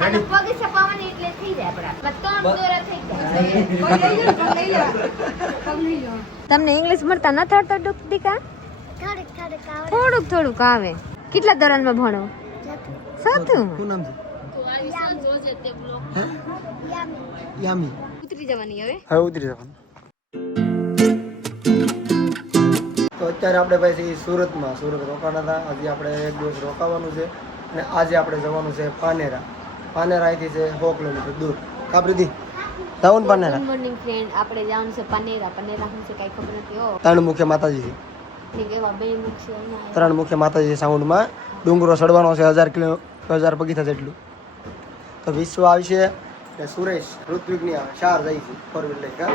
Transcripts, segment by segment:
પગ છપાવવાની એટલે થઈ જાય આપડા ત્રણ દોરા થઈ જાય. તમને ઇંગ્લિશ મળતા ન થતો દીકા? થોડુંક થોડુંક આવે. કેટલા ધોરણમાં ભણો? સાતમું. શું નામ છે? યામી. ઉતરી જવાની હવે. હવે ઉતરી જવાનું. તો અત્યારે આપણે પછી સુરત રોકાણા હતા. હજી આપણે એક દિવસ રોકાવાનું છે અને આજે આપણે જવાનું છે પાનેરા. પાનેરા અહીંથી છે 100 કિલોમીટર દૂર. કાપરીથી જવાનું પાનેરા. ગુડ મોર્નિંગ ફ્રેન્ડ, આપણે જવાનું છે પાનેરા. પાનેરા શું છે કઈ ખબર નથી. ઓ 3 મુખ્ય માતાજી છે. ઠીક એવા 2 મુખ્ય 3 મુખ્ય માતાજી સાઉન્ડમાં ડુંગરો ચડવાનો છે 1000 પગથિયા જેટલું. તો વિશ્વ આવશે કે સુરેશ ઋત્વિકની આવે 4 જાય છે 4 વ્હીલ લઈ કા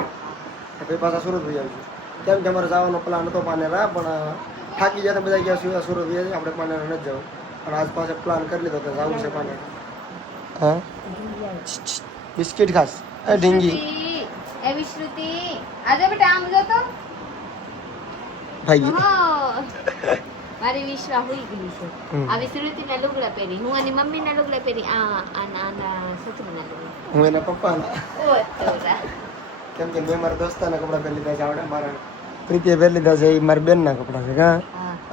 પછી પાછા સુરત ભાઈ આવશે. કેમ કે અમારે જવાનો પ્લાન હતો પાનેરા, પણ થાકી ગયા બધા ગયા સુરત ભાઈ આપણે પાનેરા નથી જવું, પણ આજ પાછો પ્લાન કરી લીધો તો જવું છે પાનેરા. હા બિસ્કિટ ખાસ એ ઢીંગી એ વિશ્રુતિ આજે બેટા આમ જો તો ભાઈ મારી વિશ્વા હોઈ ગઈ છે. આ વિશ્રુતિ ના લુગડા પહેરી, હું અને મમ્મી ના લુગડા પહેરી, આ સસરા ના લુગડા, હું એના પપ્પાના. ઓ તોરા કેમ કે મેં મારા દોસ્તાના કપડા પહેરી લીધા છે. આવડે મારા પ્રીતિએ પહેરી લીધા છે, એ મારી બેનના કપડા છે. હા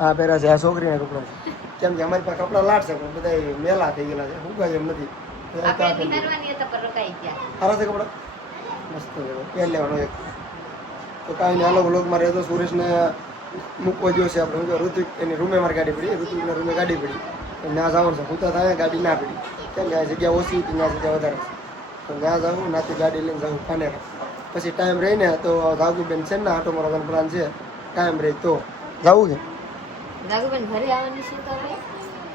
આ પહેર્યા છે, આ છોકરીના કપડા છે. કેમ કે અમારી પાસે કપડા લાટ છે પણ બધા મેલા થઈ ગયેલા છે, હુકાય એમ નથી. આપણે બિનારવાની હતા પર રોકાઈ ગયા. સારા છે કપડા, મસ્ત છે. પહેર લેવાનો એક તો કાંઈ નહીં. હાલો વ્લોગમાં રહેતો. સુરેશને મૂકવો જો છે આપણે. હું ઋતુક એની રૂમે મારી ગાડી પડી, ઋતુકના રૂમે ગાડી પડી, ત્યાં જવાનું છે. હું તો થાય ગાડી ના પડી, કેમ કે આ જગ્યા ઓછી હતી, ત્યાં જગ્યા વધારે છે. તો ત્યાં જવું, નાથી ગાડી લઈને જવું પાનેરા. પછી ટાઈમ રહીને તો રાઘુબેન છે ને આટો મારવાનો પ્લાન છે. ટાઈમ રહી તો જવું છે. રાઘુબેન ઘરે આવવાની છે તો હવે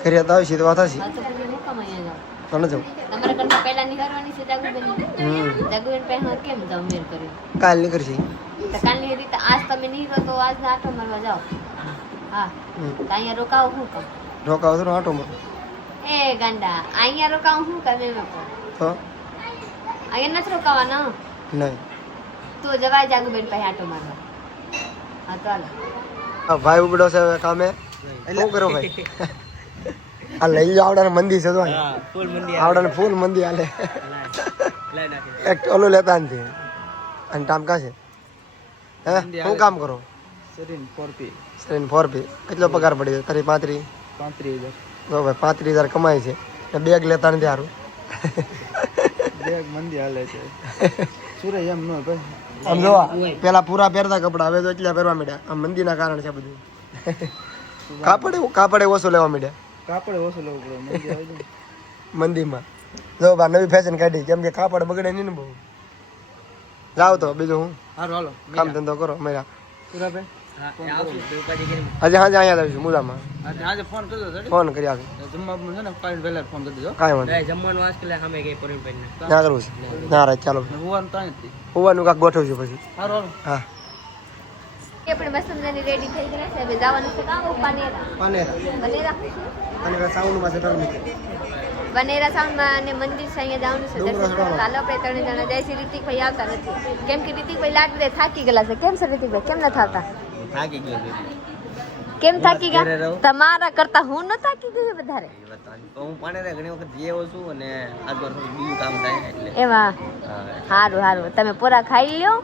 ઘરે તો આવી છે તો વાત હશે. આ તો પછી મુકામ અહીંયા જાવ. તો ન જવું. તમારા ઘરમાં પહેલા નિહારવાની છે જાગુબેન. જાગુબેન પહેલા કેમ જાવ મેર કરી? કાલ નીકળશે. તો કાલની રીતે આજ તમે નીકળો તો આજ આટો મારવા જાઓ. હા તો અહીંયા રોકાવો શું કામ? રોકાવો તો આટો મારો. એ ગાંડા અહીંયા રોકાવો શું કામ? એમ તો અહીંયા નથી રોકાવાના. નહીં તો જવાય જાગુબેન પાસે આટો મારવા. હા તો હાલો. આ ભાઈ ઉપડો છે હવે કામે. શું કરો ભાઈ? આ લઈ જાવ આવડાને મંદી છે તો આવડાને ફૂલ મંદી હાલે. એક ઓલું લેતા નથી અને કામ કા છે? હે શું કામ કરો? સરીન 4P. સરીન 4P. કેટલો પગાર પડી? તારી 35,000. જો ભાઈ 35,000 કમાય છે ને બેગ લેતા નથી સારું. બેગ મંદી હાલે છે. સુરે એમ ન ભાઈ. આમ જોવા પેલા પૂરા પહેરતા કપડા, હવે તો એટલા પહેરવા માંડ્યા. આ મંદીના કારણે છે બધું. કાપડે ઓછું લેવા માંડ્યા. કાપડ ઓછું લેવું પડે મંદી આવી જાય. મંદીમાં જો બા નવી ફેશન કાઢી, કેમ કે કાપડ બગડે નહીં ને બહુ. જાવ તો બીજું હું હારું હાલો કામ ધંધો કરો મેરા. સુરાભાઈ આજે હાજે અહીંયા જ આવીશું મુલામાં. આજે ફોન કરજો સડી. ફોન કરી આવી જમવાનું છે ને કાઈ પહેલા ફોન કરી દેજો. કાંઈ વાંધો જમવાનું આજકાલ સામે ગઈ પરીન પરીન ના કરવું છે. ના રાત ચાલો હોવાનું તો નથી. હોવાનું કાંક ગોઠવશું પછી. હારું હાલો. હા આપણે મસ્ત મજાની રેડી થઈ ગયા છે. હવે જવાનું છે કામ પાનેરા. પાનેરા પાનેરા સાઉન્ડમાં છે ટર્મિનલ. બનેરા સાઉન્ડમાં અને મંદિર છે, અહીંયા જવાનું છે દર્શન કરવા. હાલો આપણે 3 જણા જાય છે. રીતિકભાઈ આવતા નથી, કેમ કે રીતિકભાઈ લાડવે થાકી ગયેલા છે. કેમ છે રીતિકભાઈ? કેમ ન થાતા? થાકી ગયો. કેમ થાકી ગયા? તમારા કરતા હું ન થાકી ગઈ વધારે. હું પાનેરા ઘણી વખત જેવો છું અને આજ વાર થોડું બીજું કામ થાય એટલે. એવા સારું સારું, તમે પૂરા ખાઈ લ્યો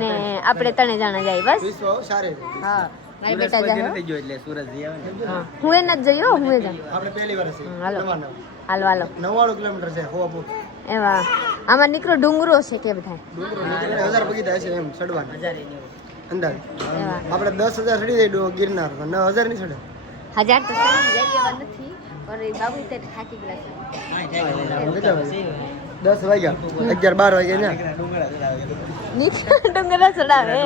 ને આપણે 3 જણા જાય બસ. વિશ્વ સારી હા મારી બેટા જાય. થઈ ગયો એટલે સુરત જઈ આવે ને. હું એ નથી જઈ, હું એ જાઉં. આપણે પહેલી વાર છે. હાલો હાલો 99 કિલોમીટર છે. હોવાપુર એવા આમાં નીકળો ડુંગરો છે કે બધા ડુંગરો નીકળે 1000 પગીતા છે એમ ચડવાના. 1000 અંદાજ એવા આપણે 10,000 ચડી જાય ગિરનાર, 9,000 નહીં ચડે. 1000 તો ચડી જાય એવા નથી, પણ એ બાબુ તે થાકી ગયા છે. 10 વાગ્યા 11-12 વાગ્યા ને નીચે ડુંગરા ચડાવે.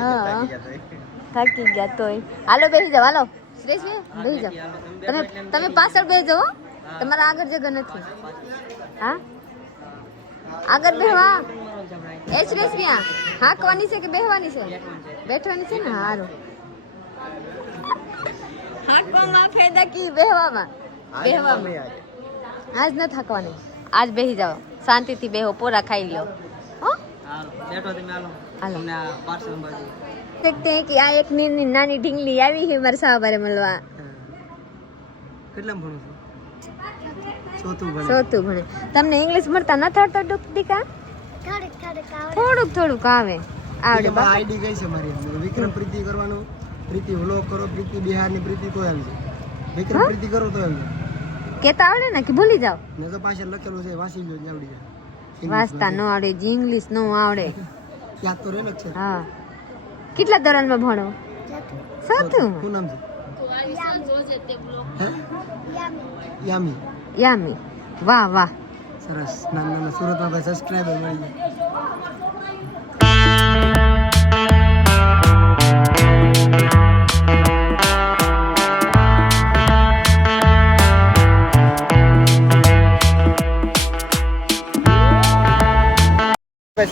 હા થાકી ગયા તોય. હાલો બેસી જાવ. હાલો શ્રેષ્ઠ બેસી જાવ. તમે પાછળ બેસી જાઓ, તમારા આગળ જગ્યા નથી. હા આગળ બેહવા. એ શ્રેષ્ઠ હાંકવાની છે કે બેહવાની છે? બેઠવાની છે ને. હારું હાંકવામાં ફાયદા કી બેહવામાં? બેહવામાં આજ ન થાકવાની. આજ બેસી જાઓ, શાંતિથી બેહો, પોરા ખાઈ લો. હો હાલો देखते हैं कि આ એક નાની ઢીંગલી આવી છે મારા સાવારે મળવા. કેટલામાં ભણો છો? ચોથું ભણે ચોથું ભણે. તમને ઇંગ્લિશ મળતા નથી આવડતું દીકા? થોડુંક થોડુંક આવે આવડે બાપા. આઈડી કઈ છે મારી વિક્રમ પ્રીતિ કરવાનું પ્રીતિ વ્લોગ કરો પ્રીતિ બિહારની પ્રીતિ તો આવી જાય વિક્રમ પ્રીતિ કરો તો આવી જાય કેતા આવડે ને કે ભૂલી જાવ? ને તો પાછળ લખેલું છે વાંચી લો આવડી જાય વાંચતા ન આવડે ઇંગ્લિશ ન આવડે. યાદ તો રહે ને છે હા કેટલા ધોરણમાં ભણો? ચોથું. શું નામ છે હે? યામી યામી. વાહ વાહ. સરસ નાના નાના સુરતમાં ભાઈ સબસ્ક્રાઇબર મળી જાય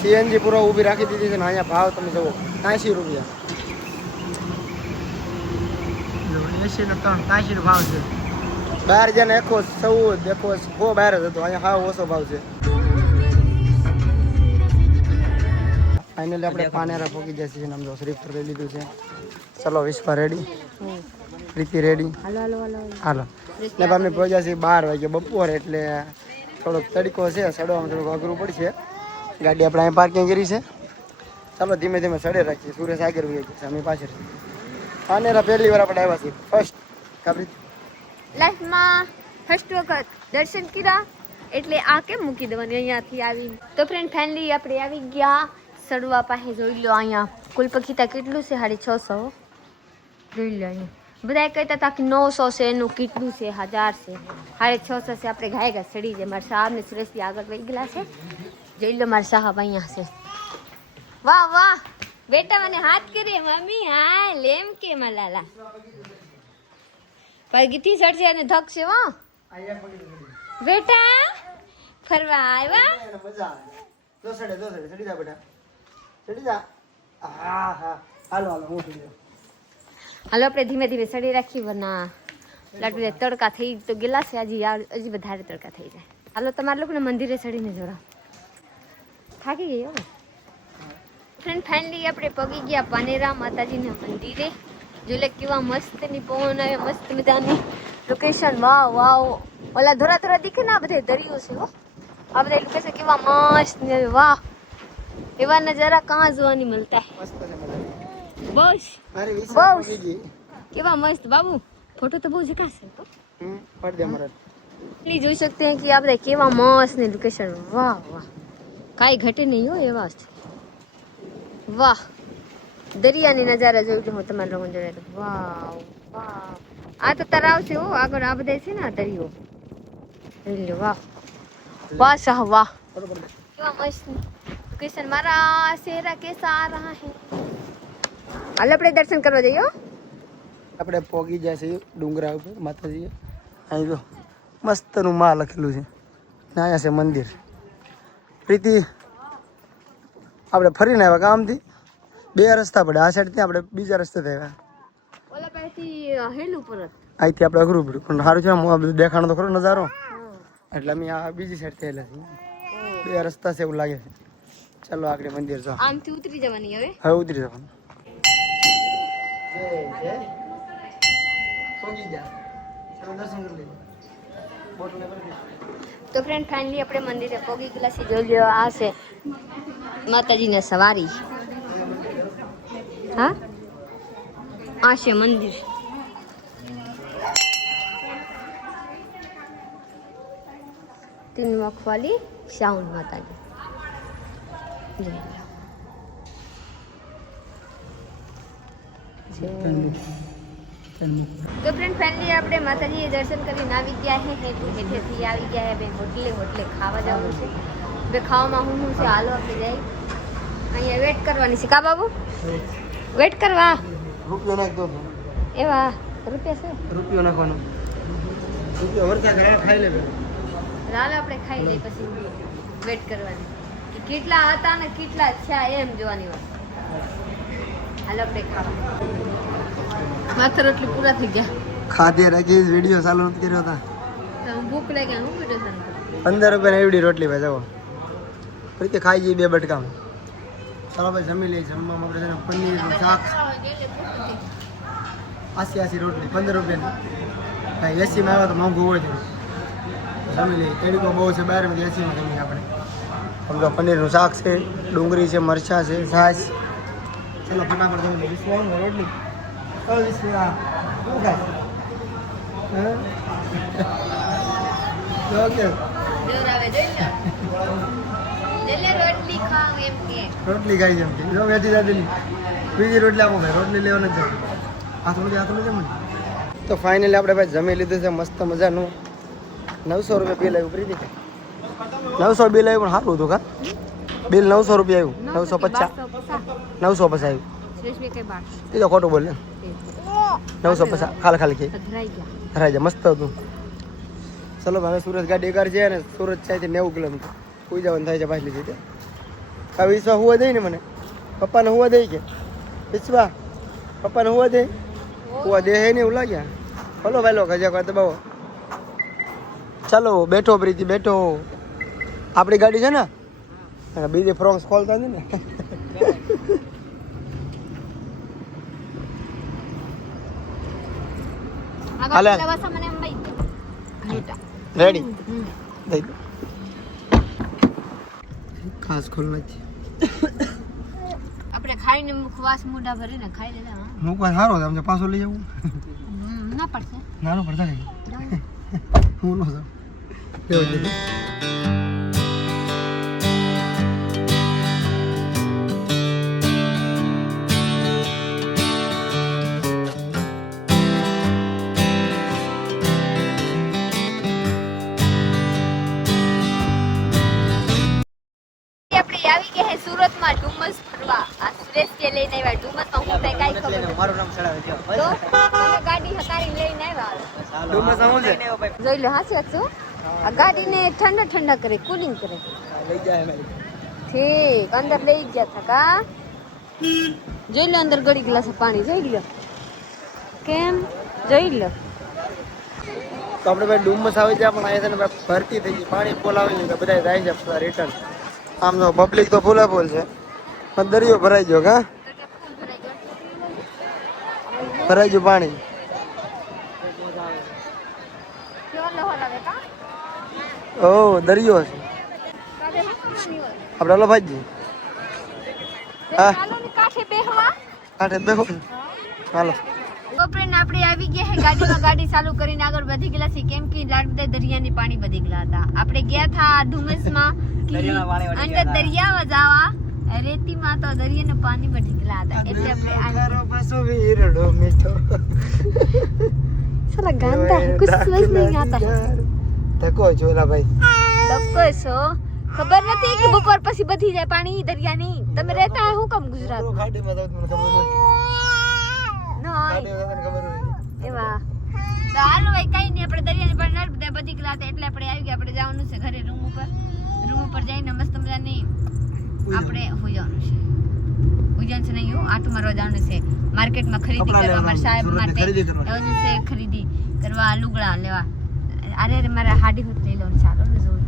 સીએનજી પૂરો ઊભી રાખી દીધી છે ને અહીંયા ભાવ તમે જુઓ 80 રૂપિયા 80 ને 3 80 નો ભાવ છે બહાર જ્યાં એકો 14 એકો 100 બહાર જ હતો અહીંયા હાવ ઓછો ભાવ છે ફાઇનલી આપણે પાનેરા પહોંચી ગયા છીએ આમ જો શ્રીફળ લઈ લીધું છે ચલો વિશ્વા રેડી પ્રીતિ રેડી હાલો હાલો હાલો હાલો ને અમે પહોંચ્યા છીએ 12 વાગે બપોર એટલે થોડોક તડકો છે ચડવામાં થોડુંક અઘરું પડશે ગાડી આપણે અહીં પાર્કિંગ કરી છે ચાલો ધીમે ધીમે ચડે રાખીએ સુરેશ આગળ વહી ગયો છે અમે પાછળ પાનેરા પહેલી વાર આપણે આવ્યા છીએ ફર્સ્ટ કાબરી લાઈફમાં ફર્સ્ટ વખત દર્શન કર્યા એટલે આ કેમ મૂકી દેવાની અહીંયાથી આવી. તો ફ્રેન્ડ ફેમિલી આપણે આવી ગયા સડવા પાસે. જોઈ લો અહીંયા કુલપકીતા કેટલું છે 650. જોઈ લો અહીંયા બધા કહેતા હતા કે 900 છે એનું કેટલું છે 1000 છે 650 છે. આપણે ઘાય ઘા ચડી જાય. મારા સાહેબ ને સુરેશથી આગળ વહી ગયેલા છે. જોઈ લો મારા સાહેબ અહીંયા છે. વાહ વાહ બેટા મને હાથ કરે મમ્મી હા લેમ કે મલાલા પગથી ચડશે અને ધકશે હો બેટા ફરવા આવ્યા. મજા આવે જો ચડે ચડી જા બેટા ચડી જા હા હા હાલો હાલો હું ચડી જાઉં હાલો આપણે ધીમે ધીમે ચડી રાખી વરના લાટુ તડકા થઈ તો ગયેલા છે હજી વધારે તડકા થઈ જાય. હાલો તમારા લોકોને મંદિરે ચડીને જોરા થાકી ગઈ હો ફ્રેન્ડ. ફાઇનલી આપણે પગી ગયા પાનેરા માતાજીના મંદિરે. જોઈ લે કેવા મસ્ત ની પવન આવે મસ્ત મજાની લોકેશન. વાહ વાહ ઓલા ધોરા ધોરા દીખે ને આ બધા દરિયો છે હો આ બધા લોકેશન કેવા મસ્ત ને વાહ એવા નજારા કાં જોવાની મળતા મસ્ત છે મજા બસ મારી વિશ્વા બસ પહોંચી ગઈ કેવા મસ્ત બાબુ ફોટો તો બહુ ઝકાશે તો પડ દે મરદ એટલી જોઈ શકते हैं कि આપણે કેવા મસ્ત ને લોકેશન. વાહ વાહ કાંઈ ઘટે નહીં હો એવા છે. વાહ દરિયાની નજારા જોઈ હું તમારા લોકો જોડે. વાહ વાહ આ તો તળાવ છે હો આગળ આ બધા છે ને આ દરિયો. જોઈ લો વાહ વાહ શાહ વાહ કેવા મસ્ત લોકેશન. મારા શેરા કેસા આ રહા હે. હાલ આપણે દર્શન કરવા જઈએ હો. આપણે પોગી જાય છે ડુંગરા ઉપર માતાજી અહીં જો મસ્તનું માં લખેલું છે ને અહીંયા છે મંદિર. પ્રીતિ આપણે ફરીને આવ્યા ગામથી 2 રસ્તા પડે આ સાઈડથી આપણે બીજા રસ્તે આવ્યા ઓલા પાસેથી હેલ ઉપર અહીંથી આપણે અઘરું પડ્યું પણ સારું છે હું આ બધું દેખાણો તો ખરો નજારો એટલે અમે આ બીજી સાઈડ થયેલા છીએ 2 રસ્તા છે એવું લાગે છે. ચાલો આગળ મંદિર જો આમથી ઉતરી જવાની હવે ઉતરી જવાનું તો ફ્રેન્ડ ફાઇનલી આપણે મંદિરે પહોંચી ગયેલા છીએ. જોઈ લો આ છે માતાજીને સવારી. હા આ છે મંદિર. તીન મખવાલી શાઉન માતાજી. જોઈ લો તો ફ્રેન્ડ ફેમિલી આપણે માતાજીએ દર્શન કરીને આવી ગયા છે. હેઠેથી આવી ગયા છે હોટલે ખાવા જવાનું છે. હવે ખાવામાં શું છે હાલો આપણે જાય અહીંયા વેટ કરવાની છે કા બાબુ વેટ કરવા રૂપિયો નાખતો એવા રૂપિયા છે રૂપિયો નાખવાનો રૂપિયો વરસા ઘણા ખાઈ લે હાલો આપણે ખાઈ લઈએ પછી વેટ કરવાની કે કેટલા હતા ને કેટલા છે એમ જોવાની વાત. હાલો આપણે ખાવા માથે રોટલી પૂરા થઈ ગયા. ખાધે રાખી વિડીયો ચાલુ નથી કર્યો હતા તો ભૂખ લાગી હું વિડીયો ચાલુ 15 રૂપિયાની એવડી રોટલી ભાઈ જાઓ રીતે ખાઈ જઈએ 2 બટકા. ચાલો ભાઈ જમી લઈએ. જમવામાં આપણે પનીરનું શાક 80 રોટલી 15 રૂપિયાની ભાઈ 80 માં આવ્યા તો મોંઘું હોય થોડું જમી લઈએ. તડકો બહુ છે બહાર એસીમાં જમીએ આપણે. સમજો પનીરનું શાક છે, ડુંગળી છે, મરચાં છે, છાશ. ચલો ફટાફટ જમી લઈએ. વિશ્વા રોટલી. વિશ્વા શું ખાય? ઓકે રોટલી ખાઈ જેમ કે જો વેચી દાદી બીજી રોટલી આપો ભાઈ. રોટલી લેવા નથી જવું. હાથમાં જમણ. તો ફાઇનલી આપણે ભાઈ જમી લીધું છે મસ્ત મજાનું. 900 રૂપિયા બિલ આવ્યું. પ્રીતિ 900 બિલ આવ્યું પણ સારું હતું કા? બિલ 900 રૂપિયા આવ્યું. 950 આવ્યું. એ તો ખોટું બોલે. 950 ખાલી કે ધરાઈ જાય. મસ્ત હતું. ચલો હવે સુરત ગાડી કાર છે ને સુરત છે 90 કિલોમીટર કોઈ જવાનું થાય છે પાછલી રીતે. હવે વિશ્વા હોવા દે ને મને પપ્પાને હોવા દે કે વિશ્વા પપ્પાને હોવા દે હોવા દે હે ને એવું લાગ્યા. હલો ભાઈ લો ગજા કર દબાવો. ચાલો બેઠો પ્રીતિ બેઠો. આપણી ગાડી છે ને બીજી ફ્રોક્સ ખોલતા નથી ને. હાલે રેડી દઈ દો. ખાસ ખોલ નથી. આપણે ખાઈને મુખવાસ મોઢા ભરીને ખાઈ લેતા. મુખવાસ સારો છે. અમને પાછો લઈ આવું ના પડશે. નાનો પડતા ને હું નો છું. આવી ગયા હે સુરતમાં ડુમસ ફરવા. આ સુરેશ કે લઈને આવ્યા ડુમસમાં. હું કઈ કાઈ ખબર મારું નામ ચડાવે છે. તો તમે ગાડી હકારી લઈને આવ્યા. ડુમસ આવું છે. જોઈ લો હાસી છો. આ ગાડીને ઠંડા કરે, કુલિંગ કરે. લઈ જાય ઠીક અંદર લઈ ગયા હતા કા? જોઈ લો અંદર ગળી ગ્લાસ પાણી જોઈ લો. કેમ જોઈ લો. તો આપણે ભાઈ ડુમસ આવી જાય પણ અહીંયા છે ને ભાઈ ભરતી થઈ ગઈ. પાણી ફૂલ આવી ગયું બધા જાય છે રિટર્ન. આમ તો પબ્લિક તો ફૂલે ફૂલ છે પણ દરિયો ભરાઈ ગયો કા? ભરાઈ ગયું પાણી. ઓ દરિયો છે આપણે. હલો ભાઈજી હા કાંઠે બેહો. હાલો આપણે આવી ગયા હે ગાડીમાં. ગાડી ચાલુ કરીને આગળ વધી ગયેલા છે કેમ કે લાડબે દરિયાની પાણી વધી ગયેલા હતા. આપણે ગયા હતા ડુમસમાં અંદર દરિયામાં જવા. રેતીમાં તો દરિયાનું પાણી વધી ગયેલા હતા એટલે આપણે સાલા ગાંડા કુછ સમજ નહીં આતા. ધક્કો જોલા ભાઈ ધક્કો છો ખબર નથી કે બપોર પછી બધી જાય પાણી દરિયાની. તમે રહેતા હું કામ ગુજરાતમાં? ખાડીમાં જાવ મને ખબર નહીં એવા તો હાલો ભાઈ કઈ નહીં. આપણે દરિયાની પાણી બધા બધી ગયેલા હતા એટલે આપણે આવી ગયા. આપણે જવાનું છે ઘરે રૂમ ઉપર જઈને મસ્ત મજાની આપણે હોવાનું છે. ઉજન છે નહીં આટું મારવા જવાનું છે માર્કેટમાં ખરીદી કરવા. મારા સાહેબ માટે જવાનું છે ખરીદી કરવા, લુગડા લેવા. અરે મારા હાડી હોત લઈ લેવાનું. ચાલો ને જોઉં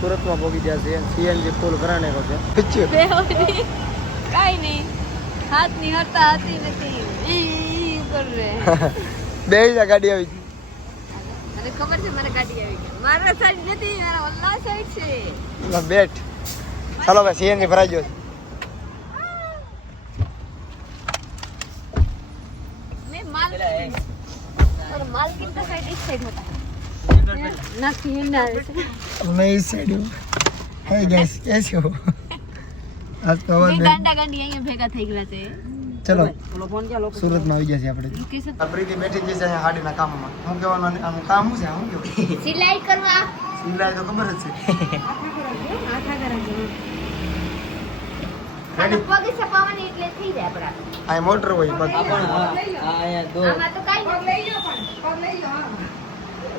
સુરતમાં પહોંચી ગયા છે. સીએનજી ફૂલ કરાને કો છે કાઈ નહીં. હાથની હરતા હતી નથી બે ગાડી આવી ગઈ. મને ખબર છે મને ગાડી આવી ગઈ. મારા સાઈડ નથી મારા ઓલા સાઈડ છે. બેઠ ચાલો ભાઈ સીએનજી ભરાઈ ગયો. मैं माल कितना साइड इस साइड होता है ना तीन ना मैं इस साइड हूँ. हे गाइस कैसे हो? आज तो मैं गांडा गांडी અહીંયા ભેગા થઈ ગયા છે. ચલો સુરતમાં આવી ગયા છે આપણે. પ્રીતિ બેઠી જ છે અહીંયા હાડીના કામમાં. હું કહેવાનું આનું કામ શું છે? હું કેવું સિલાઈ કરવા. સિલાઈ તો ખબર જ છે. આખા કરે છે રેડી પગે સપાવાની એટલે થઈ જાય આપડા. આ મોટર હોય પગ. આયા દો આમાં તો કાઈ પગ લઈ લો પણ પગ લઈ લો.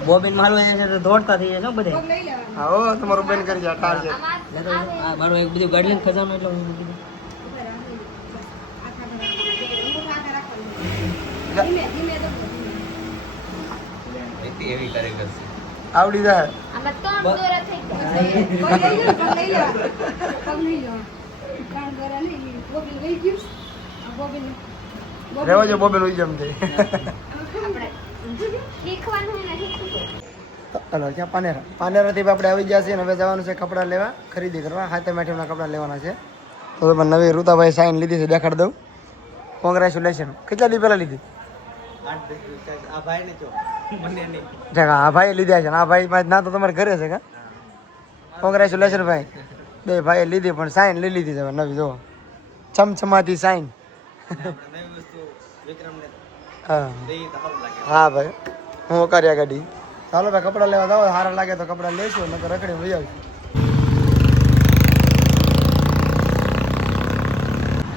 બોબિન મારવા જાય છે તો દોડતા થઈ જાય ને બધે. હા ઓ તમારો બેન કરી જાય ટાર્ગેટ. આ મારો એક બીજો ગાડી લઈને ખજાનો એટલે હું કીધું એવી કરે કરશે આવડી જાય. આમાં ત્રણ દોરા થઈ ગયા. પગ લઈ લો. કાણ દોરા નહીં બોબિન લઈ ગયું. બોબિન રેવા જો બોબેલ હોઈ જમ દે. આપણે શીખવાનું નથી. ચાલો ક્યાં પાનેરા પાનેરાથી આપણે આવી ગયા છીએ અને હવે જવાનું છે કપડાં લેવા ખરીદી કરવા હાથે મેઠીના કપડાં લેવાના છે તો તમે નવી ઋતાભાઈ સાઈન લીધી છે દેખાડ દઉં કોંગ્રેચ્યુલેશન કેટલા દી પહેલાં લીધી આ ભાઈ લીધા છે આ ભાઈ ના તો તમારે ઘરે છે કા કોંગ્રેચ્યુલેશન ભાઈ બે ભાઈએ લીધી પણ સાઈન લઈ લીધી છે નવી જો ચમચમાતી સાઈન હા હા ભાઈ હું કર્યા ગાડી ચાલો ભાઈ કપડાં લેવા જાવ સારા લાગે તો કપડાં લઈશું નકર રખડી લઈ આવીશું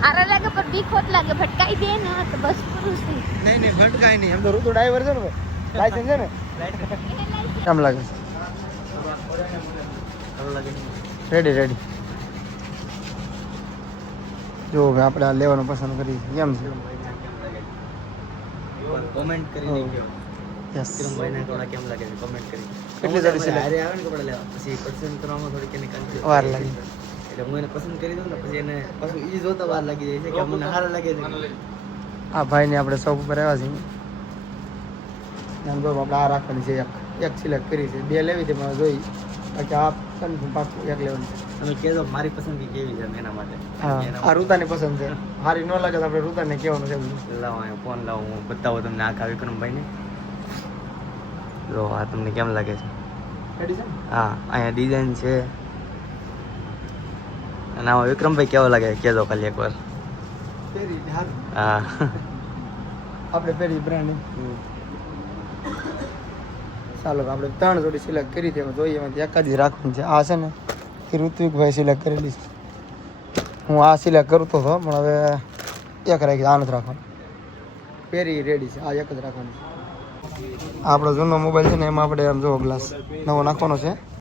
આરા લાગે પણ બીખોટ લાગે ભટકાઈ દે ને તો બસ પૂરું છે નહીં ભટકાય નહીં એમ તો ઋતુ ડ્રાઈવર છે ને ભાઈ લાયસન્સ છે ને કેમ લાગે રેડી રેડી જો ભાઈ આપણે આ લેવાનું પસંદ કરી કેમ છે કોમેન્ટ કરી દેજો યસ કિરણભાઈ ના કપડા કેમ લાગે છે કોમેન્ટ કરી કેટલી જલ્દી સિલેક્ટ અરે આવે ને કપડા લેવા પછી પસંદ કરવામાં થોડી કેની કન્ફ્યુઝ વાર લાગી એટલે હું એને પસંદ કરી દઉં ને પછી એને પાછું ઈ જોતા વાર લાગી જાય છે કે મને સારા લાગે છે આ ભાઈને આપણે શોપ ઉપર આવ્યા છીએ આમ જો આપણે આ રાખવાની છે એક સિલેક્ટ કરી છે બે લેવી છે પણ જોઈ બાકી આ કન્ફર્મ પાકું એક લેવાની છે તમે કહેજો મારી પસંદગી કેવી છે એના માટે હા આ ઋતાની પસંદ છે સારી ન લાગે તો આપણે ઋતાને કહેવાનું છે લાવો અહીંયા ફોન લાવો હું બતાવું તમને આખા વિક્રમભાઈને લો આ તમને કેમ લાગે છે રેડી છે હા અહીંયા ડિઝાઇન છે અને આમાં વિક્રમભાઈ કેવો લાગે કહેજો ખાલી એકવાર પહેરી હાર હા આપણે પહેરી બ્રાન્ડ ચાલો આપણે 3 જોડી સિલેક્ટ કરી છે જોઈએ એમાંથી એકાદી રાખવાની છે આ છે ને એ ઋત્વિકભાઈ સિલેક્ટ કરેલી છે હું આ સિલેક્ટ કરતો હતો પણ હવે એક રાખી આ નથી રાખવાનું પહેરી રેડી છે આ એક જ રાખવાની છે આપણો જૂનો મોબાઈલ છે ને એમાં આપણે આમ જો ગ્લાસ નવો નાખવાનો છે